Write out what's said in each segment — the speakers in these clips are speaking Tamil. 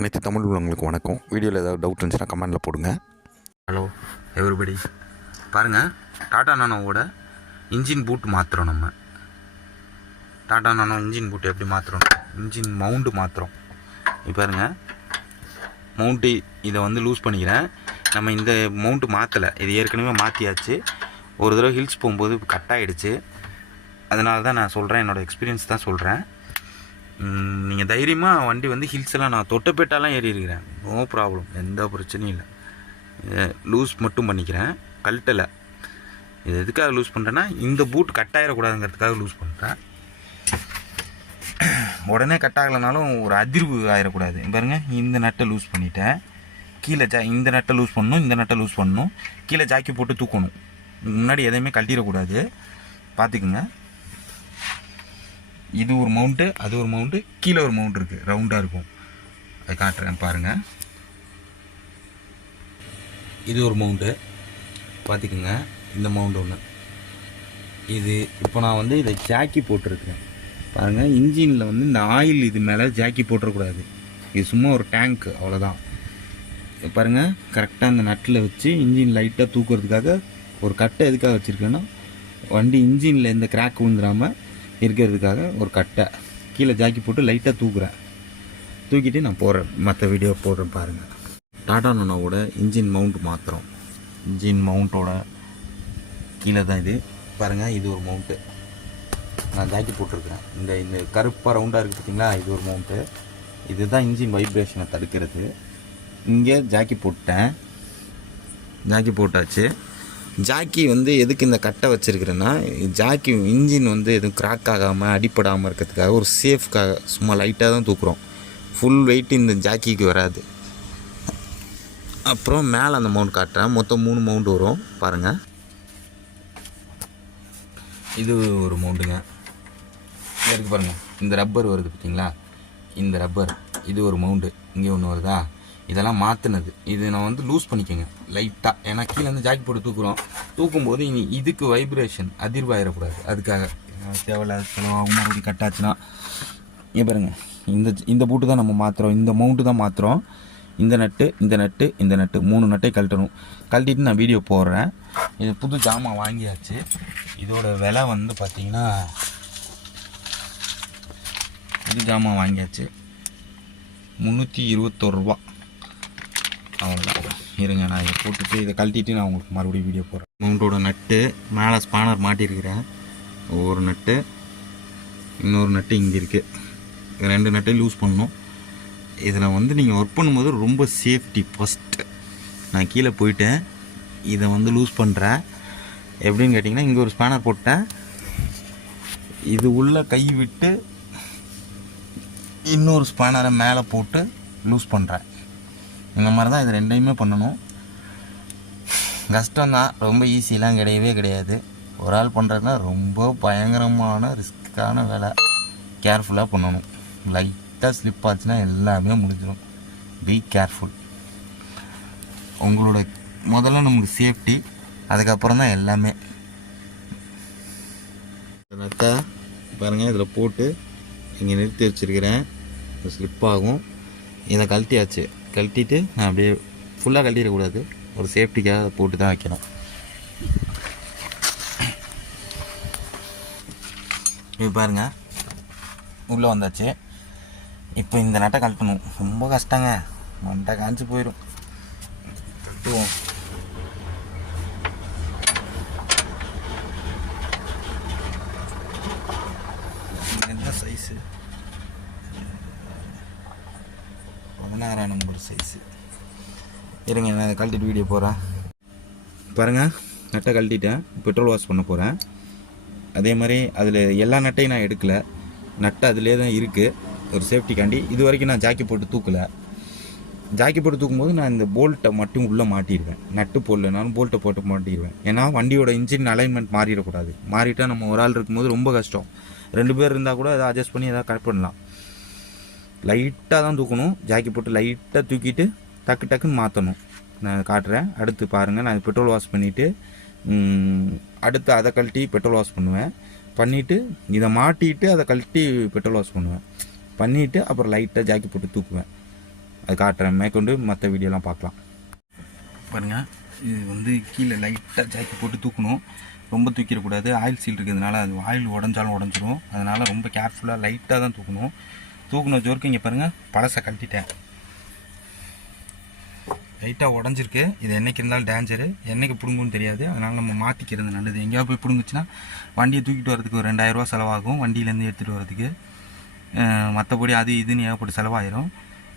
அனைத்து தமிழ் உள்ளவங்களுக்கு வணக்கம். வீடியோவில் ஏதாவது டவுட் இருந்துச்சுன்னா கமெண்டில் போடுங்க. ஹலோ எவ்ரிபடி, பாருங்கள், டாடா நானோவோட இன்ஜின் பூட் மாற்றுறோம். நம்ம டாடா நானோ இன்ஜின் பூட் எப்படி மாற்றுறோம், இன்ஜின் மவுண்டு மாற்றுறோம். இப்போ பாருங்கள், மவுண்ட்டு இதை வந்து லூஸ் பண்ணிக்கிறேன். நம்ம இந்த மவுண்ட்டு மாற்றலை, இது ஏற்கனவே மாற்றியாச்சு. ஒரு தடவை ஹில்ஸ் போகும்போது கட் ஆகிடுச்சு. அதனால தான் நான் சொல்கிறேன், என்னோடய எக்ஸ்பீரியன்ஸ் தான் சொல்கிறேன். நீங்கள் தைரியமாக வண்டி வந்து ஹில்ஸ் எல்லாம் நான் தொட்டப்பேட்டாலாம் ஏறி இருக்கிறேன், நோ ப்ராப்ளம், எந்த பிரச்சனையும் இல்லை. லூஸ் மட்டும் பண்ணிக்கிறேன், கழட்டலை. இது எதுக்காக லூஸ் பண்ணுறேன்னா, இந்த பூட் கட் ஆகிடக்கூடாதுங்கிறதுக்காக லூஸ் பண்ணுறேன். உடனே கட் ஆகலைனாலும் ஒரு அதிர்வு ஆகிடக்கூடாது. பாருங்கள், இந்த நட்டை லூஸ் பண்ணிவிட்டேன். கீழே இந்த நட்டை லூஸ் பண்ணணும், இந்த நட்டை லூஸ் பண்ணணும், கீழே ஜாக்கி போட்டு தூக்கணும். முன்னாடி எதையுமே கழட்டிடக்கூடாது, பார்த்துக்குங்க. இது ஒரு மவுண்ட்டு, அது ஒரு மவுண்ட்டு, கீழே ஒரு மவுண்ட் இருக்குது, ரவுண்டாக இருக்கும். அதை காட்டுறேன் பாருங்கள். இது ஒரு மவுண்ட்டு, பார்த்துக்குங்க. இந்த மவுண்ட் ஒன்று இது. இப்போ நான் வந்து இதை ஜாக்கி போட்டிருக்கிறேன் பாருங்கள். இன்ஜினில் வந்து இந்த ஆயில் இது மேலே ஜாக்கி போட்டுறக்கூடாது. இது சும்மா ஒரு டேங்க், அவ்வளோதான். பாருங்கள், கரெக்டாக இந்த நட்டில் வச்சு இன்ஜின் லைட்டாக தூக்குறதுக்காக ஒரு கட்டை எதுக்காக வச்சுருக்கேன்னா, வண்டி இன்ஜினில் எந்த கிராக் விழுந்துடாமல் இருக்கிறதுக்காக ஒரு கட்டை. கீழே ஜாக்கி போட்டு லைட்டாக தூக்குறேன். தூக்கிட்டு நான் போடுறேன், மற்ற வீடியோ போடுறேன் பாருங்கள். டாடா நானோவோட இன்ஜின் மவுண்ட் மாற்றுறோம். இன்ஜின் மவுண்ட்டோட கீழே தான் இது பாருங்கள். இது ஒரு மவுண்ட்டு நான் ஜாக்கி போட்டிருக்கிறேன். இந்த கருப்பாக ரவுண்டாக இருக்குது பார்த்தீங்களா, இது ஒரு மவுண்ட்டு. இதுதான் இன்ஜின் வைப்ரேஷனை தடுக்கிறது. இங்கே ஜாக்கி போட்டேன், ஜாக்கி போட்டாச்சு. ஜாக்கி வந்து எதுக்கு இந்த கட்டை வச்சுருக்கிறேன்னா, ஜாக்கி இன்ஜின் வந்து எதுவும் கிராக் ஆகாமல் அடிப்படாமல் இருக்கிறதுக்காக ஒரு சேஃப்காக சும்மா லைட்டாக தான் தூக்குறோம். ஃபுல் வெயிட் இந்த ஜாக்கிக்கு வராது. அப்புறம் மேலே அந்த மவுண்ட் காட்டுறேன். மொத்தம் 3 மவுண்ட் வரும் பாருங்கள். இது ஒரு மவுண்டுங்க, இருக்குது பாருங்கள். இந்த ரப்பர் வருது பார்த்தீங்களா, இந்த ரப்பர், இது ஒரு மவுண்டு. இங்கே ஒன்று வருதா, இதெல்லாம் மாற்றினது. இது நான் வந்து லூஸ் பண்ணிக்கோங்க லைட்டாக, ஏன்னா கீழே வந்து ஜாக்கி போட்டு தூக்குறோம். தூக்கும்போது இனி இதுக்கு வைப்ரேஷன் அதிர்வாயிடக்கூடாது, அதுக்காக. தேவையில்லாத செலவாகும், மறுபடியும் கட்டாச்சுன்னா. இங்கே பாருங்கள், இந்த பூட்டு தான் நம்ம மாற்றுறோம், இந்த மவுண்ட்டு தான் மாற்றுறோம். இந்த நட்டு, இந்த நட்டு, இந்த நட்டு, 3 நட்டை கழட்டணும். கழட்டிட்டு நான் வீடியோ போடுறேன். இது புது ஜாமான் வாங்கியாச்சு. இதோட விலை வந்து பார்த்திங்கன்னா, புது ஜாமான் வாங்கியாச்சு, 321 ரூபா. அவ்வளோதான். இருங்க, நான் இதை போட்டுட்டு இதை கழட்டிட்டு நான் உங்களுக்கு மறுபடியும் வீடியோ போடுறேன். மவுண்டோட நட்டு மேலே ஸ்பானர் மாட்டியிருக்கிறேன். ஒரு நட்டு, இன்னொரு நட்டு இங்கே இருக்குது. 2 நட்டையும் லூஸ் பண்ணணும். இதில் வந்து நீங்கள் ஒர்க் பண்ணும்போது ரொம்ப சேஃப்டி ஃபஸ்ட்டு. நான் கீழே போயிட்டேன், இதை வந்து லூஸ் பண்ணுறேன். எப்படின்னு கேட்டிங்கன்னா, இங்கே ஒரு ஸ்பானர் போட்டேன், இது உள்ளே கை விட்டு இன்னொரு ஸ்பானரை மேலே போட்டு லூஸ் பண்ணுறேன். இந்த மாதிரி தான் இது 2யுமே பண்ணணும். கஷ்டம்தான், ரொம்ப ஈஸியெலாம் கிடையவே கிடையாது. ஒரு ஆள் பண்ணுறதுனா ரொம்ப பயங்கரமான ரிஸ்க்கான வேலை. கேர்ஃபுல்லாக பண்ணணும். லைட்டாக ஸ்லிப் ஆச்சுன்னா எல்லாமே முடிஞ்சிடும். Be careful. உங்களோட முதல்ல நமக்கு சேஃப்டி, அதுக்கப்புறம் தான் எல்லாமே. நட்டை பாருங்கள், இதில் போட்டு இங்கே நிறுத்தி வச்சுருக்கிறேன். ஸ்லிப் ஆகும். இதை கழட்டியாச்சு. கழட்டிட்டு நான் அப்படியே ஃபுல்லாக கழட்டிடக்கூடாது, ஒரு சேஃப்டிக்காக அதை போட்டு தான் வைக்கணும். இப்போ பாருங்கள், உள்ளே வந்தாச்சு. இப்போ இந்த நட்டை கழட்டணும். ரொம்ப கஷ்டங்க, மண்டை காஞ்சி போயிடும். கட்டுவோம். என்ன சைஸு, 16 நம்பர் சைஸு. இருங்க, நான் அதை கழட்டிட்டு வீடியோ போகிறேன் பாருங்கள். நட்டை கழட்டிட்டேன், பெட்ரோல் வாஷ் பண்ண போகிறேன். அதே மாதிரி அதில் எல்லா நட்டையும் நான் எடுக்கலை, நட்டை அதிலே தான் இருக்குது, ஒரு சேஃப்டிக்காண்டி. இது வரைக்கும் நான் ஜாக்கி போட்டு தூக்கலை. ஜாக்கி போட்டு தூக்கும்போது நான் இந்த போல்ட்டை மட்டும் உள்ளே மாட்டிடுவேன். நட்டு போடலனாலும் போல்ட்டை போட்டு மாட்டிடுவேன். ஏன்னா வண்டியோட இன்ஜின் அலைன்மெண்ட் மாறிடக்கூடாது. மாறிட்டால் நம்ம ஒரு ஆள் இருக்கும்போது ரொம்ப கஷ்டம். 2 பேர் இருந்தால் கூட அதை அட்ஜஸ்ட் பண்ணி எதாவது கரெக்ட் பண்ணலாம். லைட்டாக தான் தூக்கணும். ஜாக்கி போட்டு லைட்டாக தூக்கிட்டு டக்குன்னு மாற்றணும். நான் காட்டுறேன், அடுத்து பாருங்கள். நான் பெட்ரோல் வாஷ் பண்ணிவிட்டு அடுத்து அதை கழட்டி பெட்ரோல் வாஷ் பண்ணுவேன். பண்ணிவிட்டு இதை மாட்டிட்டு அதை கழட்டி பெட்ரோல் வாஷ் பண்ணுவேன். பண்ணிவிட்டு அப்புறம் லைட்டாக ஜாக்கி போட்டு தூக்குவேன். அது காட்டுறேன். மேற்கொண்டு மற்ற வீடியோலாம் பார்க்கலாம். பாருங்கள், இது வந்து கீழே லைட்டாக ஜாக்கி போட்டு தூக்கணும். ரொம்ப தூக்கிடக்கூடாது. ஆயில் சீல் இருக்கிறதுனால அது ஆயில் உடஞ்சாலும் உடஞ்சிரும். அதனால் ரொம்ப கேர்ஃபுல்லாக லைட்டாக தான் தூக்கணும். தூக்கணும் ஜோருக்கு இங்கே பாருங்கள், பழசை கழட்டிட்டேன். லைட்டாக உடஞ்சிருக்கு. இது என்றைக்கு இருந்தாலும் டேஞ்சரு, என்றைக்கு பிடுங்குன்னு தெரியாது. அதனால் நம்ம மாற்றிக்கிறது நல்லது. எங்கேயா போய் பிடுங்குச்சுன்னா வண்டியை தூக்கிட்டு வரதுக்கு ஒரு 2000 ரூபா செலவாகும், வண்டியிலேருந்து எடுத்துகிட்டு வரதுக்கு. மற்றபடி அது இதுன்னு ஏகப்பட்ட செலவாயிரும்.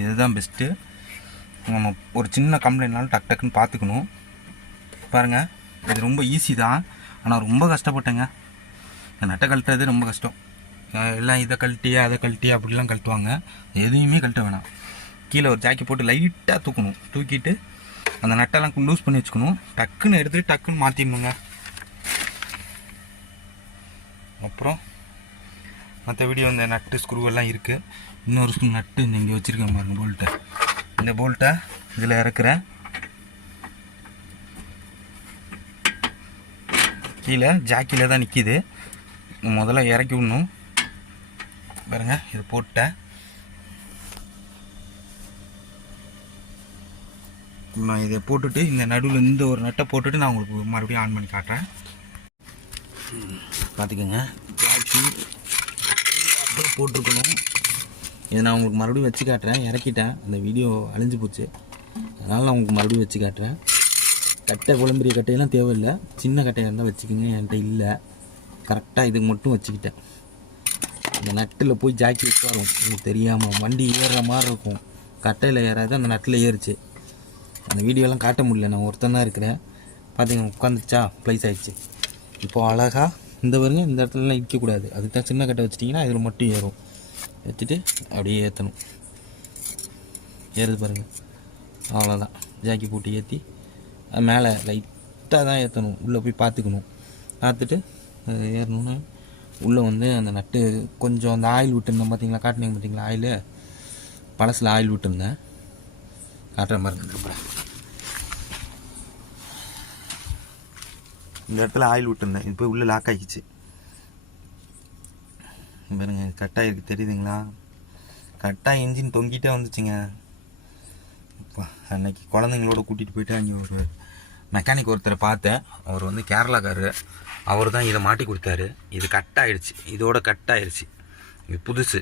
இதுதான் பெஸ்ட்டு. நம்ம ஒரு சின்ன கம்ப்ளைண்ட்னாலும் டக் டக்குன்னு பார்த்துக்கணும். பாருங்கள், இது ரொம்ப ஈஸி தான், ஆனால் ரொம்ப கஷ்டப்பட்டேங்க. இந்த நட்டை கழட்டுறது ரொம்ப கஷ்டம். எல்லாம் இதை கழட்டி அதை கழட்டி அப்படிலாம் கழட்டுவாங்க. எதையுமே கழட்ட வேணாம். கீழே ஒரு ஜாக்கி போட்டு லைட்டாக தூக்கணும். தூக்கிட்டு அந்த நட்டெல்லாம் லூஸ் பண்ணி வச்சுக்கணும். டக்குன்னு எடுத்துகிட்டு டக்குன்னு மாற்றிடணுங்க. அப்புறம் மற்ற வீடியோ இந்த நட்டு ஸ்க்ரூவெல்லாம் இருக்குது. இன்னொரு நட்டு இங்கே வச்சுருக்கேன் பாருங்கள், போல்ட்டை. இந்த போல்ட்டை இதில் இறக்குறேன். கீழே ஜாக்கியில் தான் நிற்கிது. முதல்ல இறக்கி விடணும். பாருங்கள், இது போட்டேன். நான் இதை போட்டுட்டு இந்த நடுவில் இந்த ஒரு நட்டை போட்டுட்டு நான் உங்களுக்கு மறுபடியும் ஆன் பண்ணி காட்டுறேன். பார்த்துக்கோங்க, ஜாக்கி அப்படியே போட்டிருக்கணும். இதை நான் உங்களுக்கு மறுபடியும் வச்சு காட்டுறேன். இறக்கிட்டேன், அந்த வீடியோ அழிஞ்சு போச்சு, அதனால் நான் உங்களுக்கு மறுபடியும் வச்சு காட்டுறேன். கட்டை குழம்புரிய கட்டையெல்லாம் தேவையில்லை, சின்ன கட்டையாக இருந்தால் வச்சுக்கோங்க. என்கிட்ட இல்லை, கரெக்டாக இதுக்கு மட்டும் வச்சுக்கிட்டேன். இந்த நட்டில் போய் ஜாக்கி உட்காரும், உங்களுக்கு தெரியாமல் வண்டி ஏறுற மாதிரி இருக்கும். கட்டையில் ஏறாது, அந்த நட்டில் ஏறிச்சு. அந்த வீடியோலாம் காட்ட முடியல, நான் ஒருத்தன் தான் இருக்கிறேன். பார்த்தீங்கன்னா உட்காந்துச்சா, ப்ளைஸ் ஆகிடுச்சு. இப்போது அழகாக இந்த வருங்க, இந்த இடத்துலலாம் இருக்கக்கூடாது. அதுக்கு தான் சின்ன கட்டை வச்சிட்டிங்கன்னா இதில் மட்டும் ஏறும். வச்சுட்டு அப்படியே ஏற்றணும். ஏறுது பாருங்கள், அவ்வளோதான். ஜாக்கி போட்டு ஏற்றி மேலே லைட்டாக தான் ஏற்றணும். உள்ளே போய் பார்த்துக்கணும். பார்த்துட்டு ஏறணுன்னு உள்ளே வந்து அந்த நட்டு கொஞ்சம் அந்த ஆயில் விட்டுருந்தேன் பார்த்தீங்களா, காட்டினீங்க பார்த்தீங்களா, ஆயில் பழசில் ஆயில் விட்டுருந்தேன். காட்டுற மாதிரி இருந்துருப்பேன். இந்த இடத்துல ஆயில் விட்டுருந்தேன், இது போய் உள்ளே லாக் ஆகிடுச்சு. பாருங்க, கட்டாக இருக்குது, தெரியுதுங்களா? கரெக்டாக இன்ஜின் தொங்கிட்டே வந்துச்சுங்க. இப்போ அன்னைக்கு குழந்தைங்களோட கூட்டிகிட்டு போயிட்டு அங்கே ஒரு மெக்கானிக் ஒருத்தரை பார்த்தேன். அவர் வந்து கேரளாக்காரரு. அவர் தான் இதை மாட்டி கொடுத்தாரு. இது கட் ஆகிடுச்சு, இதோட கட் ஆகிடுச்சு. இது புதுசு.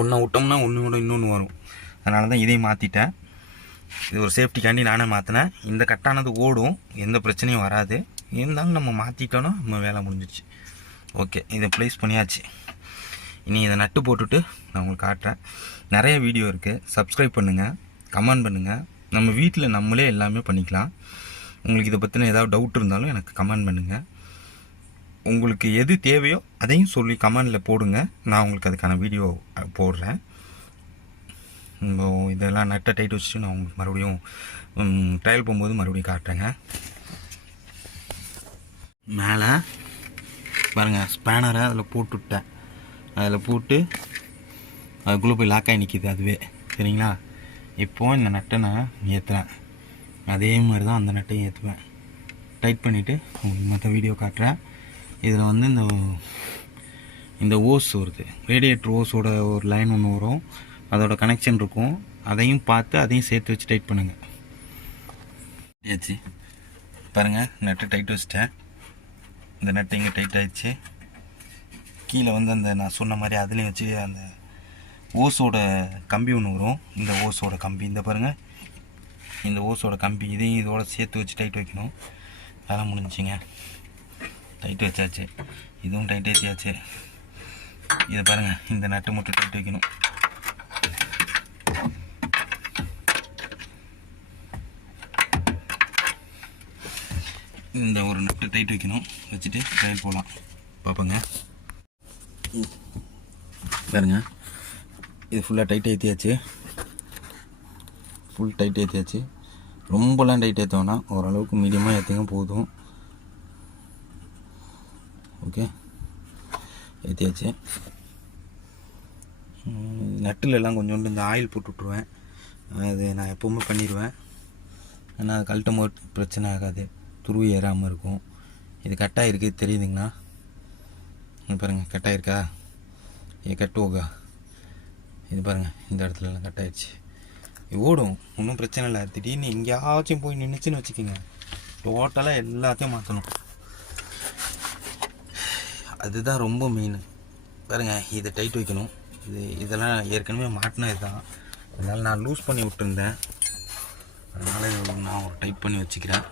ஒன்றை விட்டோம்னா ஒன்று இன்னொன்று வரும். அதனால தான் இதையும் மாற்றிட்டேன். இது ஒரு சேஃப்டிக்காண்டி நானே மாற்றினேன். இந்த கட்டானது ஓடும், எந்த பிரச்சனையும் வராது. இருந்தாலும் நம்ம மாற்றிட்டோன்னா நம்ம வேலை முடிஞ்சிடுச்சு. ஓகே, இதை ப்ளேஸ் பண்ணியாச்சு. இனி இதை நட்டு போட்டுட்டு நான் உங்களுக்கு காட்டுறேன். நிறைய வீடியோ இருக்குது. சப்ஸ்கிரைப் பண்ணுங்கள், கமெண்ட் பண்ணுங்கள். நம்ம வீட்டில் நம்மளே எல்லாமே பண்ணிக்கலாம். உங்களுக்கு இதை பற்றின ஏதாவது டவுட் இருந்தாலும் எனக்கு கமெண்ட் பண்ணுங்கள். உங்களுக்கு எது தேவையோ அதையும் சொல்லி கமெண்டில் போடுங்க. நான் உங்களுக்கு அதுக்கான வீடியோ போடுறேன். இதெல்லாம் நட்டை டைட் வச்சுட்டு நான் உங்களுக்கு மறுபடியும் ட்ரையல் போகும்போது மறுபடியும் காட்டுறேங்க. மேலே பாருங்கள், ஸ்பேனரை அதில் போட்டுவிட்டேன். அதில் போட்டு அதுக்குள்ளே போய் லாக் ஆகி நிற்கிது அதுவே, சரிங்களா? இப்போது இந்த நட்டை நான் ஏற்றுறேன். அதே மாதிரி தான் அந்த நட்டையும் ஏற்றுவேன். டைட் பண்ணிவிட்டு உங்களுக்கு மற்ற வீடியோ காட்டுறேன். இதில் வந்து இந்த ஓஸ் வருது, ரேடியேட்டர் ஓஸோட ஒரு லைன் ஒன்று வரும், அதோட கனெக்ஷன் இருக்கும். அதையும் பார்த்து அதையும் சேர்த்து வச்சு டைட் பண்ணுங்கள். ஏச்சு பாருங்கள், நட்டு டைட் வச்சிட்டேன். இந்த நட்டு இங்கே டைட் ஆகிடுச்சு. கீழே வந்து அந்த நான் சொன்ன மாதிரி அதுலேயும் வச்சு அந்த ஓஸோட கம்பி ஒன்று வரும். இந்த ஓஸோட கம்பி இந்த பாருங்கள், இந்த ஓஸோட கம்பி இதையும் இதோட சேர்த்து வச்சு டைட் வைக்கணும். அதெல்லாம் முடிஞ்சிங்க. டைட் வச்சாச்சு, இதுவும் டைட் வச்சாச்சு. இதை பாருங்கள், இந்த நட்டு மட்டும் டைட் வைக்கணும். இந்த ஒரு நட்டு டைட் வைக்கணும். வச்சுட்டு ட்ரையல் போகலாம், பார்ப்போங்க. பாருங்க, இது ஃபுல்லாக டைட் ஏற்றியாச்சு. ஃபுல் டைட் ஏற்றியாச்சு. ரொம்பலாம் டைட் ஏற்றோன்னா ஓரளவுக்கு மீடியமாக ஏற்றுங்க போதும். ஓகே, ஏற்றியாச்சு. நட்டுலெல்லாம் கொஞ்சோண்டு இந்த ஆயில் போட்டு விட்ருவேன். அது நான் எப்போவுமே பண்ணிடுவேன். ஆனால் அது கழட்டும் போது பிரச்சனை ஆகாது, துருவி ஏறாமல் இருக்கும். இது கட்டாக இருக்குது, தெரியுதுங்களா? பாருங்கள், கட்டாயிருக்கா? ये कट होगा, இது பாருங்கள், இந்த இடத்துலலாம் கட் ஆகிடுச்சு. ஓடும், ஒன்றும் பிரச்சனை இல்லை. திடீர்னு எங்கேயாச்சும் போய் நின்றுச்சுன்னு வச்சுக்கோங்க, டோட்டலாக எல்லாத்தையும் மாற்றணும். அதுதான் ரொம்ப மெயின். பாருங்கள், இதை டைட் வைக்கணும். இதெல்லாம் ஏற்கனவே மாட்டினா இதுதான். அதனால் நான் லூஸ் பண்ணி விட்டுருந்தேன். அதனால் நான் ஒரு டைட் பண்ணி வச்சுக்கிறேன்.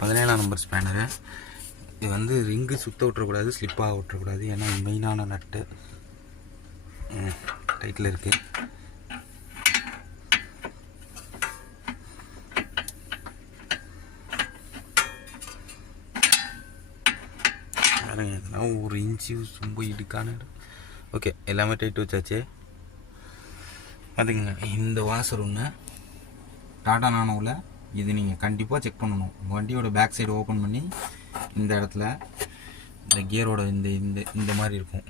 17ஆம் நம்பர் ஸ்பேனரு. இது வந்து ரிங்கு சுற்ற விட்டுறக்கூடாது, ஸ்லிப்பாக விட்டுறக்கூடாது. ஏன்னா மெயினான நட்டு டைட்டில் இருக்குது. இதெல்லாம் ஒரு இன்ச்சு ரொம்ப இடுக்கான. ஓகே, எல்லாமே டைட் வச்சாச்சு. அதுங்க இந்த வாசர் ஒன்று டாடா நானோவில். இது நீங்கள் கண்டிப்பாக செக் பண்ணணும். வண்டியோட பேக் சைடு ஓப்பன் பண்ணி இந்த இடத்துல இந்த கியரோட இந்த இந்த இந்த மாதிரி இருக்கும்.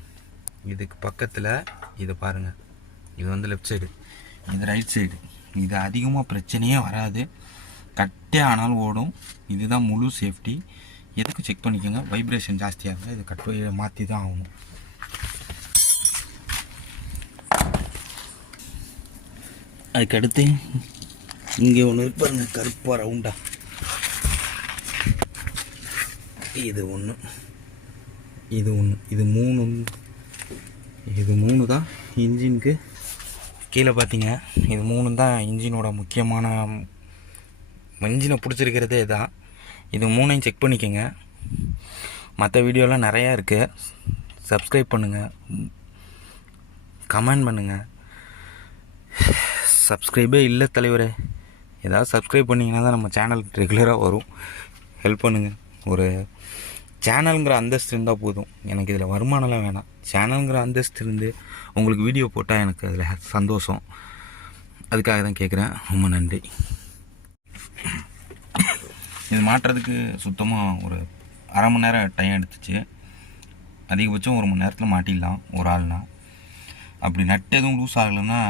இதுக்கு பக்கத்தில் இதை பாருங்கள், இது வந்து லெஃப்ட் சைடு, இது ரைட் சைடு. இது அதிகமாக பிரச்சனையே வராது, கட்டே ஆனாலும் ஓடும். இதுதான் முழு சேஃப்டி. எதுக்கு செக் பண்ணிக்கோங்க, வைப்ரேஷன் ஜாஸ்தியாக இருந்தால் இது கட்டு மாற்றி தான் ஆகணும். அதுக்கடுத்து இங்கே ஒன்று இருப்பாருங்க, கருப்பாக ரவுண்டா. இது ஒன்று, இது ஒன்று, இது மூணு தான் இன்ஜினுக்கு கீழே பார்த்தீங்க. இது மூணு தான் இன்ஜினோட முக்கியமான, இன்ஜினை பிடிச்சிருக்கிறதே தான். இது மூணையும் செக் பண்ணிக்கோங்க. மற்ற வீடியோலாம் நிறையா இருக்குது. சப்ஸ்கிரைப் பண்ணுங்கள், கமெண்ட் பண்ணுங்கள். சப்ஸ்கிரைபே இல்லை தலைவரே, ஏதாவது சப்ஸ்கிரைப் பண்ணிங்கன்னா தான் நம்ம சேனல் ரெகுலராக வரும். ஹெல்ப் பண்ணுங்கள். ஒரு சேனலுங்கிற அந்தஸ்து இருந்தால் போதும், எனக்கு இதில் வருமானம்லாம் வேணாம். சேனலுங்கிற அந்தஸ்து இருந்து உங்களுக்கு வீடியோ போட்டால் எனக்கு அதில் சந்தோஷம். அதுக்காக தான் கேட்குறேன். ரொம்ப நன்றி. இது மாட்டுறதுக்கு சுத்தமாக ஒரு அரை மணி நேரம் டைம் எடுத்துச்சு. அதிகபட்சம் 1 மணி நேரத்தில் மாட்டிடலாம் ஒரு ஆள்னா. அப்படி நட்டு எதுவும் லூஸ் ஆகலைன்னா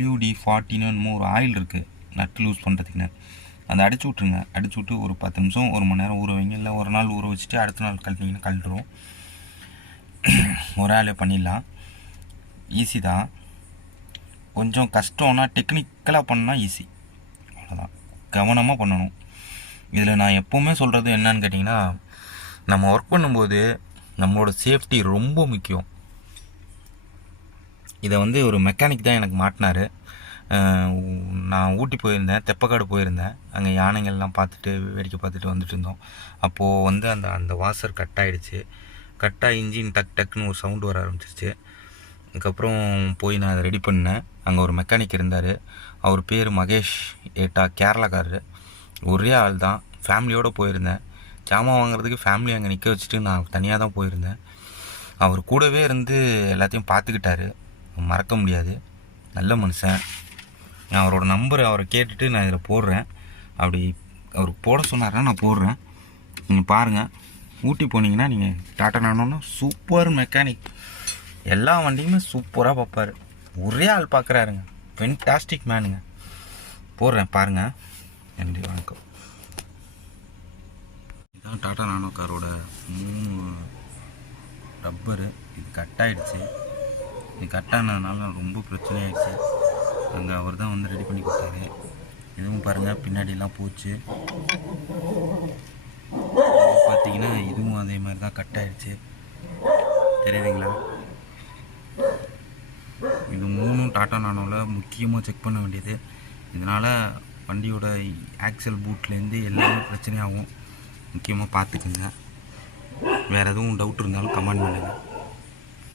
WD-40 ஒரு ஆயில் இருக்குது நட்டு லூஸ் பண்ணுறதுக்குன்னு. அதை அடிச்சு விட்ருங்க. அடிச்சு விட்டு ஒரு 10 நிமிஷம் 1 மணி நேரம் ஊற வைங்க. இல்லை ஒரு நாள் ஊற வச்சுட்டு அடுத்த நாள் கழட்டிங்கன்னா கழட்டுரும். ஒரு ஆளே பண்ணிடலாம். ஈஸி தான். கொஞ்சம் கஷ்டம்னா டெக்னிக்கலாக பண்ணால் ஈஸி, அவ்வளோதான். கவனமாக பண்ணணும். இதில் நான் எப்போவுமே சொல்கிறது என்னன்னு கேட்டிங்கன்னா, நம்ம ஒர்க் பண்ணும்போது நம்மளோட சேஃப்டி ரொம்ப முக்கியம். இதை வந்து ஒரு மெக்கானிக் தான் எனக்கு மாட்டினார். நான் ஊட்டி போயிருந்தேன், தெப்பக்காடு போயிருந்தேன். அங்கே யானைகள்லாம் பார்த்துட்டு வேடிக்கை பார்த்துட்டு வந்துட்டு இருந்தோம். அப்போது வந்து அந்த வாசர் கட் ஆகிடுச்சு. கட்டாக இன்ஜின் டக் டக்குன்னு ஒரு சவுண்டு வர ஆரம்பிச்சிருச்சு. அதுக்கப்புறம் போய் நான் அதை ரெடி பண்ணேன். அங்கே ஒரு மெக்கானிக் இருந்தார். அவர் பேர் மகேஷ் ஏட்டா, கேரளாக்காரரு. ஒரே ஆள் தான். ஃபேமிலியோடு போயிருந்தேன். ஜாமான் வாங்குறதுக்கு ஃபேமிலி அங்கே நிற்க வச்சுட்டு நான் தனியாக தான் போயிருந்தேன். அவர் கூடவே இருந்து எல்லாத்தையும் பார்த்துக்கிட்டாரு. மறக்க முடியாது. நல்ல மனுஷன். நான் அவரோட நம்பரை அவரை கேட்டுட்டு நான் இதில் போடுறேன். அப்படி அவருக்கு போட சொன்னார்னா நான் போடுறேன். நீங்கள் பாருங்கள். ஊட்டி போனீங்கன்னா நீங்கள் டாட்டா நானோன்னா சூப்பர் மெக்கானிக். எல்லா வண்டியுமே சூப்பராக பார்ப்பார். ஒரே ஆள் பார்க்குறாருங்க. ஃபென்டாஸ்டிக் மேனுங்க. போடுறேன் பாருங்கள். நன்றி, வணக்கம். இதுதான் டாட்டா நானோ காரோட 3 ரப்பரு. இது கட் ஆகிடுச்சு. இது கட் ஆனதுனால ரொம்ப பிரச்சனை ஆகிடுச்சு. அங்கே அவர் தான் வந்து ரெடி பண்ணி கொடுத்தாரு. இதுவும் பாருங்கள், பின்னாடிலாம் போச்சு. பார்த்தீங்கன்னா இதுவும் அதே மாதிரி தான் கட் ஆகிடுச்சு. தெரியுதுங்களா? இது 3ம் டாட்டா நானோவில் முக்கியமாக செக் பண்ண வேண்டியது. இதனால் வண்டியோட ஆக்சல் பூட்லேருந்து எல்லாமே பிரச்சனையாகும். முக்கியமாக பார்த்துக்குங்க. வேறு எதுவும் டவுட் இருந்தாலும் கமெண்ட் பண்ணுங்கள்.